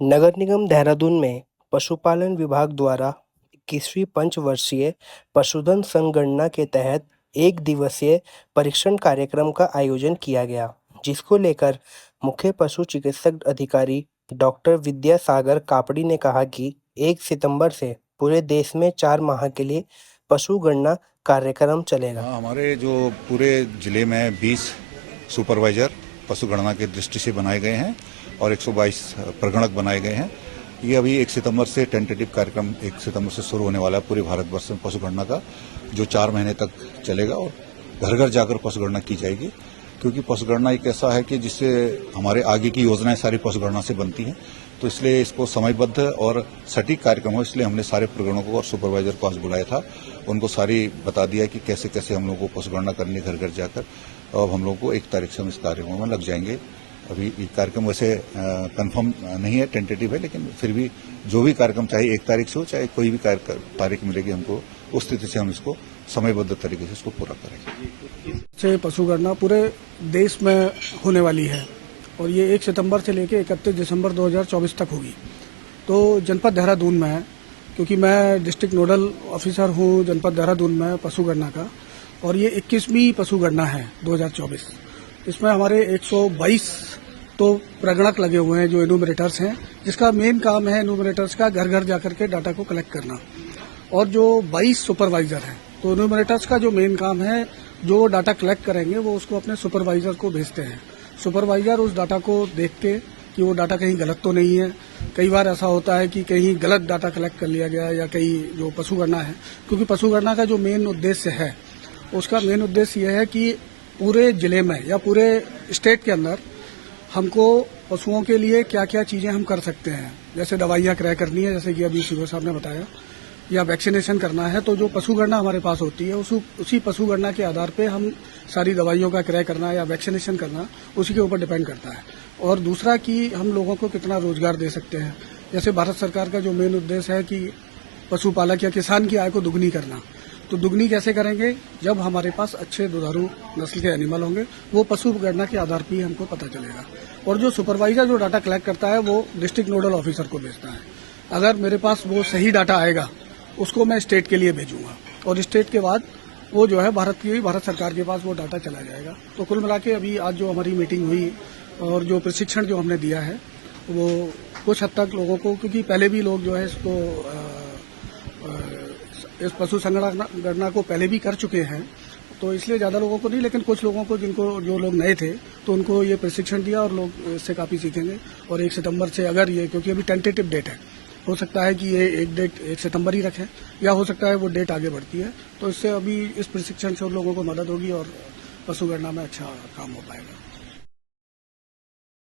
नगर निगम देहरादून में पशुपालन विभाग द्वारा 21वीं पंचवर्षीय पशुधन संगणना के तहत एक दिवसीय परीक्षण कार्यक्रम का आयोजन किया गया, जिसको लेकर मुख्य पशु चिकित्सक अधिकारी डॉक्टर विद्यासागर कापड़ी ने कहा कि 1 सितंबर से पूरे देश में 4 माह के लिए पशु गणना कार्यक्रम चलेगा। हाँ, हमारे जो पूरे जिले में 20 सुपरवाइजर पशु गणना की दृष्टि से बनाए गए हैं और 122 प्रगणक बनाए गए हैं। ये अभी 1 सितंबर से टेंटेटिव कार्यक्रम 1 सितंबर से शुरू होने वाला है पूरे भारतवर्ष में पशु गणना का, जो 4 महीने तक चलेगा और घर घर जाकर पशु गणना की जाएगी। क्योंकि पशु गणना एक ऐसा है कि जिससे हमारे आगे की योजनाएं सारी पशु गणना से बनती हैं, तो इसलिए इसको समयबद्ध और सटीक कार्यक्रम हो, इसलिए हमने सारे प्रगणकों और सुपरवाइजर को आज बुलाया था। उनको सारी बता दिया कि कैसे कैसे हम लोगों को पशु गणना करनी है घर घर जाकर। अब हम लोगों को 1 तारीख से हम इस कार्यक्रम में लग जाएंगे। अभी ये कार्यक्रम वैसे कंफर्म नहीं है, टेंटेटिव है, लेकिन फिर भी जो भी कार्यक्रम चाहे 1 तारीख से हो, चाहे कोई भी तारीख मिलेगी हमको, उस स्थिति से हम इसको समयबद्ध तरीके से इसको पूरा करेंगे। पशु गणना पूरे देश में होने वाली है और ये 1 सितंबर से लेकर 31 दिसंबर 2024 तक होगी। तो जनपद देहरादून में, क्योंकि मैं डिस्ट्रिक्ट नोडल ऑफिसर हूँ जनपद देहरादून में पशु गणना का, और ये 21वीं पशु गणना है 2024। इसमें हमारे 122 तो प्रगणक लगे हुए हैं जो एनुमरेटर्स हैं, जिसका मेन काम है एनुमरेटर्स का घर घर जाकर के डाटा को कलेक्ट करना, और जो 22 सुपरवाइजर हैं। तो एनुमरेटर्स का जो मेन काम है, जो डाटा कलेक्ट करेंगे वो उसको अपने सुपरवाइजर को भेजते हैं। सुपरवाइजर उस डाटा को देख के कि वो डाटा कहीं गलत तो नहीं है। कई बार ऐसा होता है कि कहीं गलत डाटा कलेक्ट कर लिया गया या कहीं जो पशु गणना है, क्योंकि पशु गणना का जो मेन उद्देश्य है, उसका मेन उद्देश्य यह है कि पूरे जिले में या पूरे स्टेट के अंदर हमको पशुओं के लिए क्या क्या चीजें हम कर सकते हैं। जैसे दवाइयाँ क्रय करनी है, जैसे कि अभी सीओ साहब ने बताया, या वैक्सीनेशन करना है, तो जो पशु गणना हमारे पास होती है उसी पशु गणना के आधार पे हम सारी दवाइयों का क्रय करना या वैक्सीनेशन करना उसी के ऊपर डिपेंड करता है। और दूसरा कि हम लोगों को कितना रोजगार दे सकते हैं। जैसे भारत सरकार का जो मेन उद्देश्य है कि पशुपालक या किसान की आय को दुगनी करना, तो दुगनी कैसे करेंगे? जब हमारे पास अच्छे दुधारू नस्ल के एनिमल होंगे, वो पशु गणना के आधार पर ही हमको पता चलेगा। और जो सुपरवाइजर जो डाटा कलेक्ट करता है वो डिस्ट्रिक्ट नोडल ऑफिसर को भेजता है। अगर मेरे पास वो सही डाटा आएगा, उसको मैं स्टेट के लिए भेजूंगा, और स्टेट के बाद वो जो है भारत सरकार के पास वो डाटा चला जाएगा। तो कुल मिला के अभी आज जो हमारी मीटिंग हुई और जो प्रशिक्षण जो हमने दिया है, वो कुछ हद तक लोगों को, क्योंकि पहले भी लोग जो है इसको इस पशु संगणना को पहले भी कर चुके हैं, तो इसलिए ज्यादा लोगों को नहीं, लेकिन कुछ लोगों को जो लोग नए थे, तो उनको ये प्रशिक्षण दिया और लोग इससे काफी सीखेंगे। और 1 सितंबर से अगर ये, क्योंकि अभी टेंटेटिव डेट है, हो सकता है कि ये एक डेट 1 सितंबर ही रखें, या हो सकता है वो डेट आगे बढ़ती है। तो इससे अभी इस प्रशिक्षण से उन लोगों को मदद होगी और पशु गणना में अच्छा काम हो पाएगा।